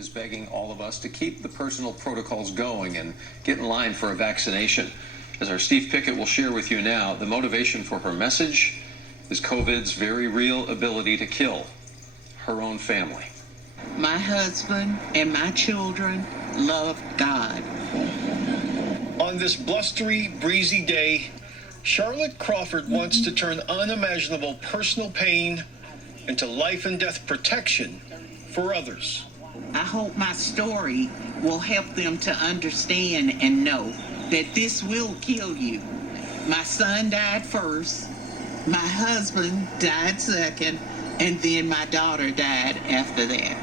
is begging all of us to keep the personal protocols going and get in line for a vaccination. As our Steve Pickett will share with you now, the motivation for her message is COVID's very real ability to kill her own family. My husband and my children love God. On this blustery, breezy day, Charlotte Crawford wants to turn unimaginable personal pain into life and death protection for others. I hope my story will help them to understand and know that this will kill you. My son died first, my husband died second, and then my daughter died after that.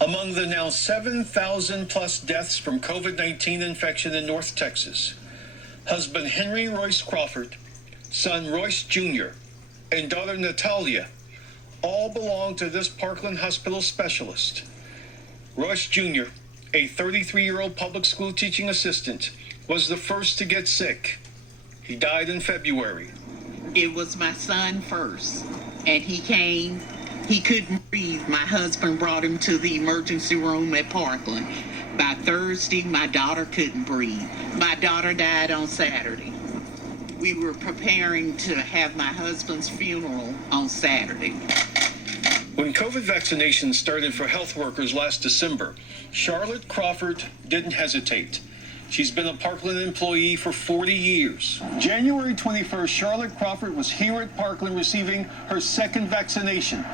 Among the now 7,000 plus deaths from COVID-19 infection in North Texas, husband Henry Royce Crawford, son Royce Jr., and daughter Natalia all belong to this Parkland Hospital specialist. Royce Jr., a 33-year-old public school teaching assistant, was the first to get sick. He died in February. It was my son first, and he came. He couldn't breathe. My husband brought him to the emergency room at Parkland. By Thursday, my daughter couldn't breathe. My daughter died on Saturday. We were preparing to have my husband's funeral on Saturday. When COVID vaccinations started for health workers last December, Charlotte Crawford didn't hesitate. She's been a Parkland employee for 40 years. January 21st, Charlotte Crawford was here at Parkland receiving her second vaccination.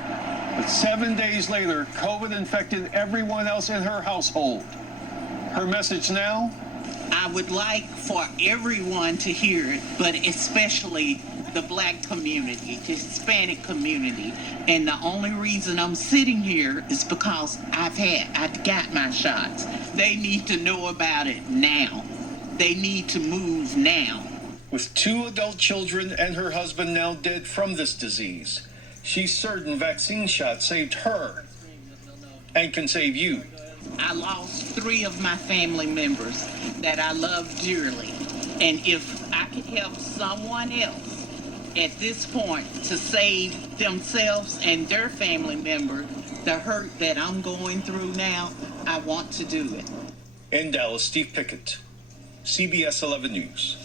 But 7 days later, COVID infected everyone else in her household. Her message now? I would like for everyone to hear it, but especially the Black community, the Hispanic community. And the only reason I'm sitting here is because I got my shots. They need to know about it now. They need to move now. With 2 adult children and her husband now dead from this disease, she's certain vaccine shots saved her and can save you. I lost 3 of my family members that I love dearly. And if I could help someone else at this point to save themselves and their family member the hurt that I'm going through now, I want to do it. In Dallas, Steve Pickett, CBS 11 News.